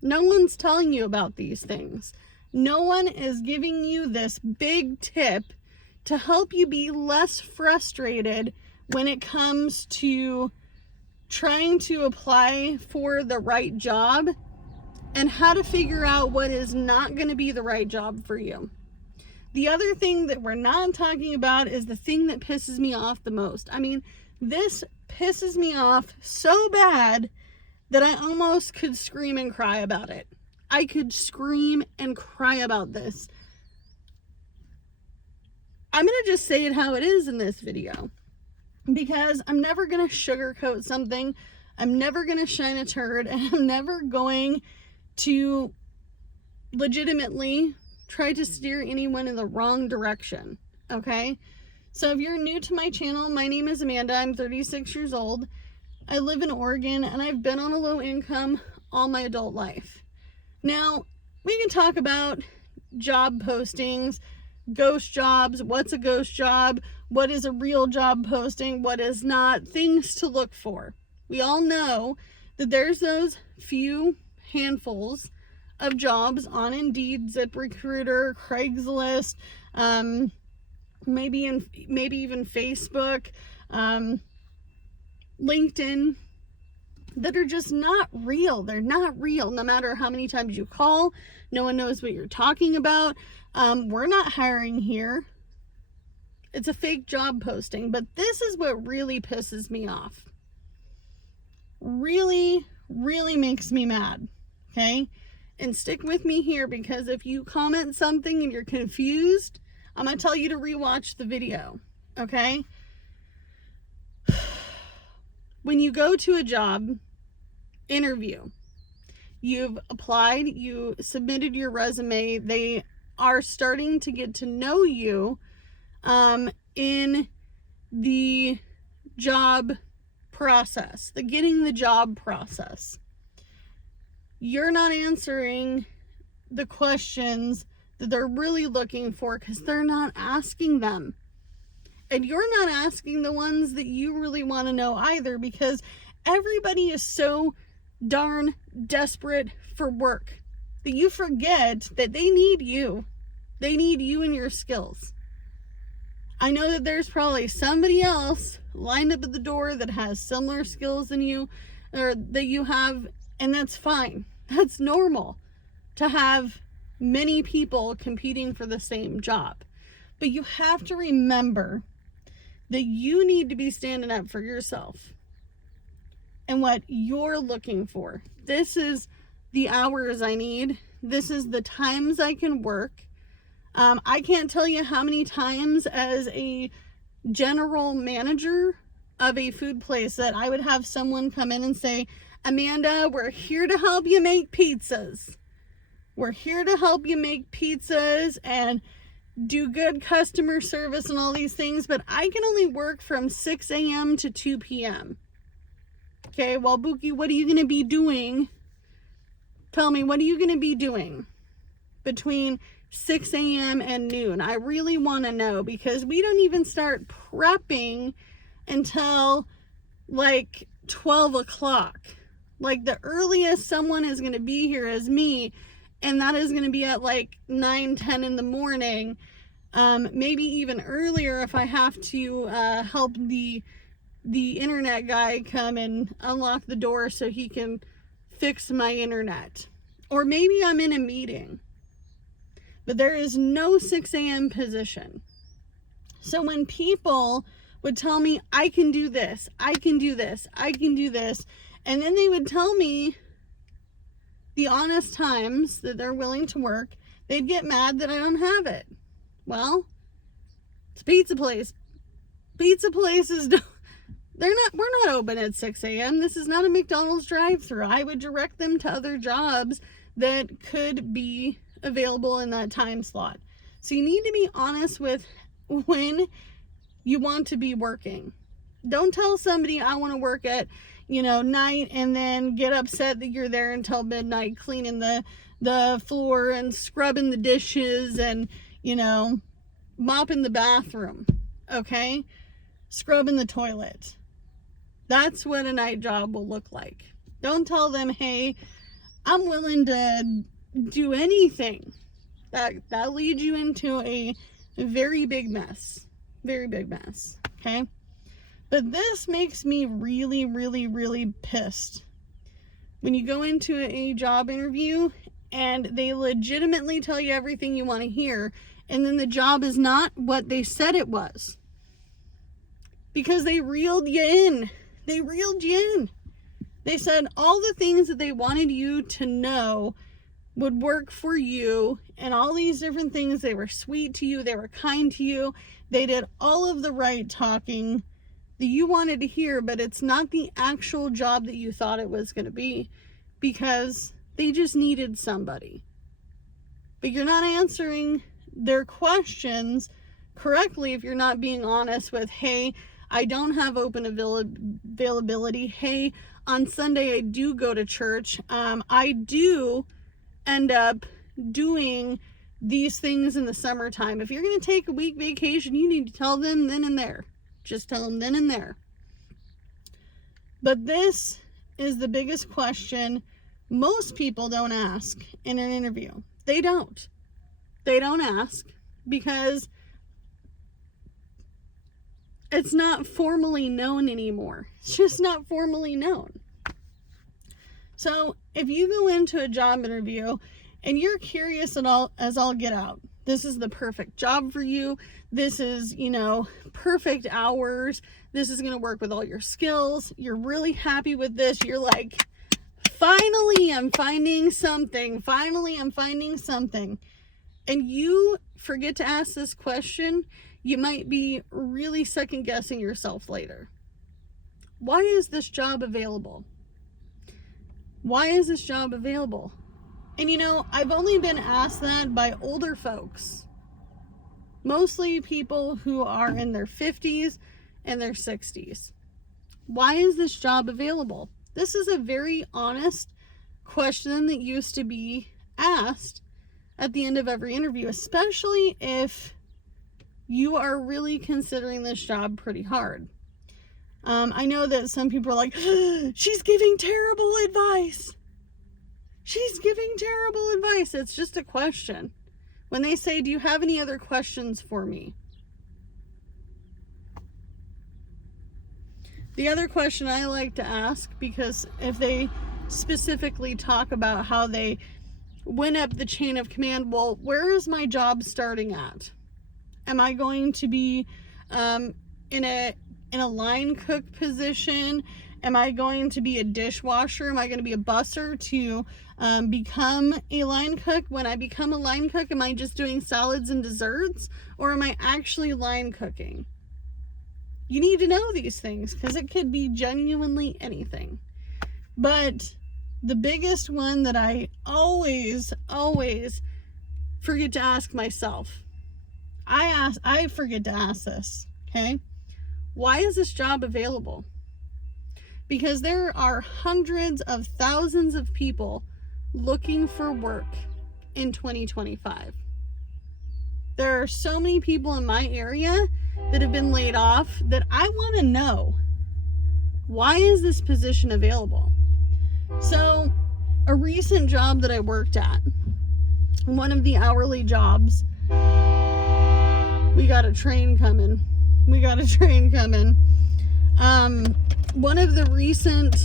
No one's telling you about these things. No one is giving you this big tip to help you be less frustrated when it comes to trying to apply for the right job and how to figure out what is not going to be the right job for you. The other thing that we're not talking about is the thing that pisses me off the most. I mean, this pisses me off so bad that I almost could scream and cry about it. I could scream and cry about this. I'm going to just say it how it is in this video, because I'm never going to sugarcoat something. I'm never going to shine a turd, and I'm never going to legitimately try to steer anyone in the wrong direction, okay? So if you're new to my channel, my name is Amanda. I'm 36 years old. I live in Oregon, and I've been on a low income all my adult life. Now, we can talk about job postings, ghost jobs, what's a ghost job, what is a real job posting, what is not, things to look for. We all know that there's those few handfuls of jobs on Indeed, ZipRecruiter, Craigslist, maybe even Facebook, LinkedIn, that are just not real. They're not real. No matter how many times you call, no one knows what you're talking about. We're not hiring here. It's a fake job posting. But this is what really pisses me off. Really, really makes me mad. Okay? And stick with me here, because if you comment something and you're confused, I'm going to tell you to rewatch the video. Okay? When you go to a job interview, you've applied, you submitted your resume, they are starting to get to know you in the job process, the getting the job process. You're not answering the questions that they're really looking for, because they're not asking them. And you're not asking the ones that you really want to know either, because everybody is so darn desperate for work that you forget that they need you. They need you and your skills. I know that there's probably somebody else lined up at the door that has similar skills than you, or that you have, and that's fine. That's normal to have many people competing for the same job. But you have to remember that you need to be standing up for yourself and what you're looking for. This is the hours I need. This is the times I can work. I can't tell you how many times as a general manager of a food place that I would have someone come in and say, Amanda, we're here to help you make pizzas. We're here to help you make pizzas and do good customer service and all these things, but I can only work from 6 a.m. to 2 p.m. Okay, well, Buki, what are you going to be doing? Tell me, what are you going to be doing between 6 a.m. and noon? I really want to know, because we don't even start prepping until like 12 o'clock. Like, the earliest someone is going to be here is me, and that is going to be at like 9, 10 in the morning. Maybe even earlier if I have to help the internet guy come and unlock the door so he can fix my internet. Or maybe I'm in a meeting. But there is no 6 a.m. position. So when people would tell me, I can do this, I can do this, I can do this, and then they would tell me the honest times that they're willing to work, they'd get mad that I don't have it. Well, it's a pizza place. Pizza places don't, we're not open at 6 a.m. This is not a McDonald's drive-thru. I would direct them to other jobs that could be available in that time slot. So you need to be honest with when you want to be working. Don't tell somebody I want to work at, night, and then get upset that you're there until midnight cleaning the floor and scrubbing the dishes and, mopping the bathroom. Okay? Scrubbing the toilet. That's what a night job will look like. Don't tell them, hey, I'm willing to do anything. That leads you into a very big mess. Very big mess. Okay? But this makes me really, really, really pissed. When you go into a job interview and they legitimately tell you everything you want to hear, and then the job is not what they said it was. Because they reeled you in. They reeled you in. They said all the things that they wanted you to know would work for you, and all these different things. They were sweet to you. They were kind to you. They did all of the right talking that you wanted to hear, but it's not the actual job that you thought it was going to be, because they just needed somebody. But you're not answering their questions correctly if you're not being honest with, hey, I don't have open availability. Hey, on Sunday I do go to church. I do end up doing these things in the summertime. If you're going to take a week vacation, you need to tell them then and there. Just tell them then and there. But this is the biggest question most people don't ask in an interview. They don't. They don't ask because it's not formally known anymore. It's just not formally known. So if you go into a job interview and you're curious at all as all get out, this is the perfect job for you. This is, perfect hours. This is going to work with all your skills. You're really happy with this. You're like, finally, I'm finding something. Finally, I'm finding something. And you forget to ask this question, you might be really second guessing yourself later. Why is this job available? Why is this job available? And I've only been asked that by older folks. Mostly people who are in their 50s and their 60s. Why is this job available? This is a very honest question that used to be asked at the end of every interview, especially if you are really considering this job pretty hard. I know that some people are like, she's giving terrible advice. She's giving terrible advice. It's just a question. When they say, do you have any other questions for me? The other question I like to ask, because if they specifically talk about how they went up the chain of command, well, where is my job starting at? Am I going to be in a line cook position? Am I going to be a dishwasher? Am I going to be a busser to become a line cook? When I become a line cook, am I just doing salads and desserts? Or am I actually line cooking? You need to know these things because it could be genuinely anything. But the biggest one that I always forget to ask myself, I forget to ask this, okay? Why is this job available? Because there are hundreds of thousands of people looking for work in 2025. There are so many people in my area that have been laid off that I want to know, why is this position available? So a recent job that I worked at, one of the hourly jobs, we got a train coming. One of the recent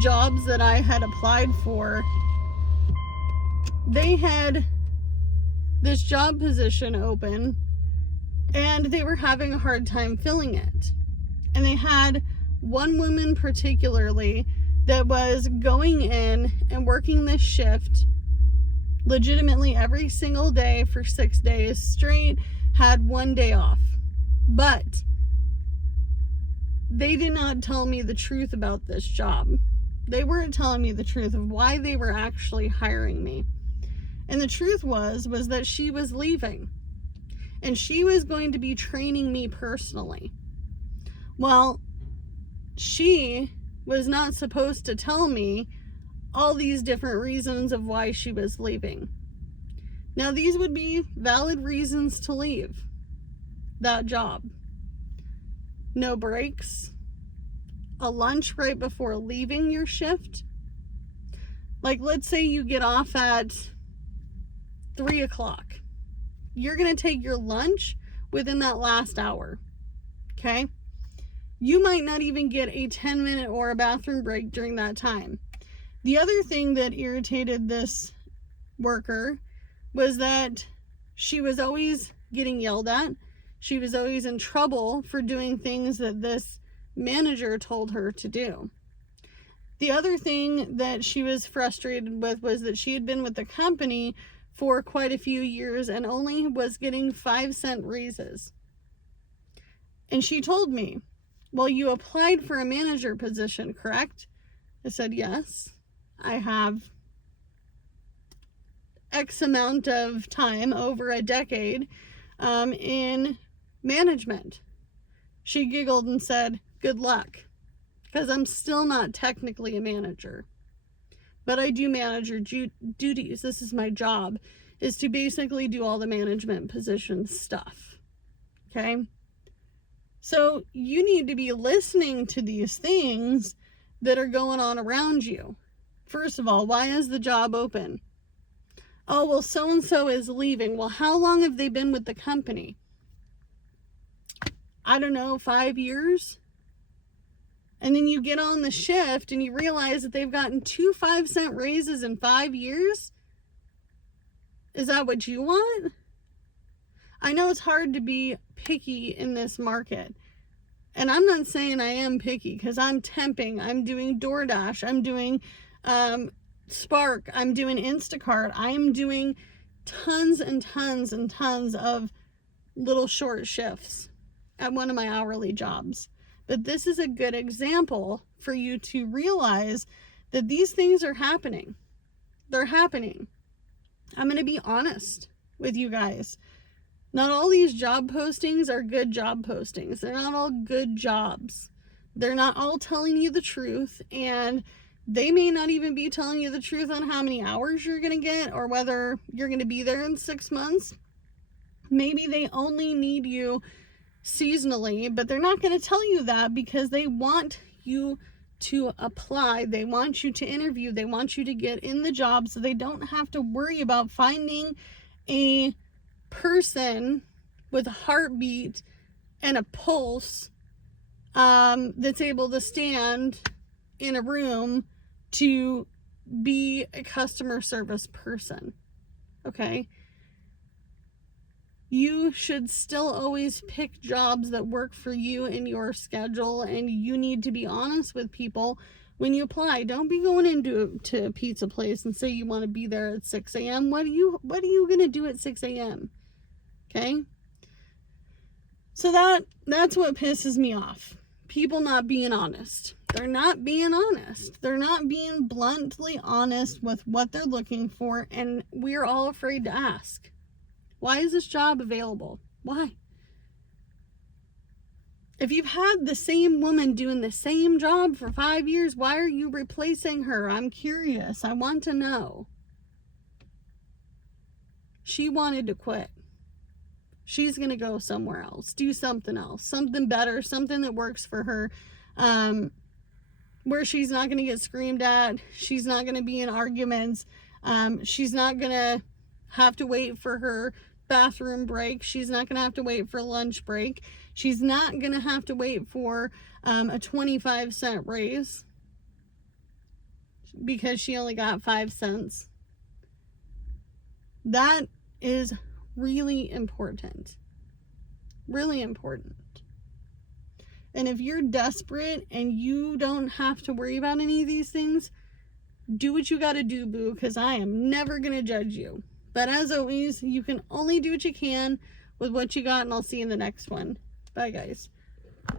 jobs that I had applied for, they had this job position open and they were having a hard time filling it. And they had one woman particularly that was going in and working this shift legitimately every single day for 6 days straight, had 1 day off. But they did not tell me the truth about this job. They weren't telling me the truth of why they were actually hiring me. And the truth was that she was leaving. And she was going to be training me personally. Well, she was not supposed to tell me all these different reasons of why she was leaving. Now, these would be valid reasons to leave that job. No breaks, a lunch right before leaving your shift, Like, let's say you get off at 3 o'clock. You're going to take your lunch within that last hour. Okay? You might not even get a 10-minute or a bathroom break during that time. The other thing that irritated this worker was that she was always getting yelled at. She was always in trouble for doing things that this manager told her to do. The other thing that she was frustrated with was that she had been with the company for quite a few years and only was getting 5-cent raises. And she told me, well, you applied for a manager position, correct? I said, yes, I have X amount of time, over a decade, in management. She giggled and said, good luck, because I'm still not technically a manager, but I do manager duties. This is my job, is to basically do all the management position stuff. Okay? So you need to be listening to these things that are going on around you. First of all, why is the job open? Oh, well, so-and-so is leaving. Well, how long have they been with the company? I don't know, 5 years? And then you get on the shift and you realize that they've gotten 2 5-cent raises in 5 years? Is that what you want? I know it's hard to be picky in this market. And I'm not saying I am picky, because I'm temping. I'm doing DoorDash. I'm doing Spark. I'm doing Instacart. I'm doing tons and tons and tons of little short shifts at one of my hourly jobs. But this is a good example for you to realize that these things are happening. They're happening. I'm going to be honest with you guys. Not all these job postings are good job postings. They're not all good jobs. They're not all telling you the truth, and they may not even be telling you the truth on how many hours you're going to get or whether you're going to be there in 6 months. Maybe they only need you seasonally, but they're not going to tell you that because they want you to apply. They want you to interview. They want you to get in the job so they don't have to worry about finding a person with a heartbeat and a pulse that's able to stand in a room to be a customer service person. Okay? You should still always pick jobs that work for you and your schedule, and you need to be honest with people when you apply. Don't be going into a pizza place and say you want to be there at 6 a.m. What are you going to do at 6 a.m.? Okay? So that's what pisses me off. People not being honest. They're not being honest. They're not being bluntly honest with what they're looking for, and we're all afraid to ask. Why is this job available? Why? If you've had the same woman doing the same job for 5 years, why are you replacing her? I'm curious. I want to know. She wanted to quit. She's going to go somewhere else, do something else, something better, something that works for her, where she's not going to get screamed at. She's not going to be in arguments. She's not going to have to wait for her bathroom break. She's not going to have to wait for lunch break. She's not going to have to wait for a 25-cent raise because she only got 5 cents. That is really important. Really important. And if you're desperate and you don't have to worry about any of these things, do what you got to do, boo, because I am never going to judge you. But as always, you can only do what you can with what you got, and I'll see you in the next one. Bye, guys.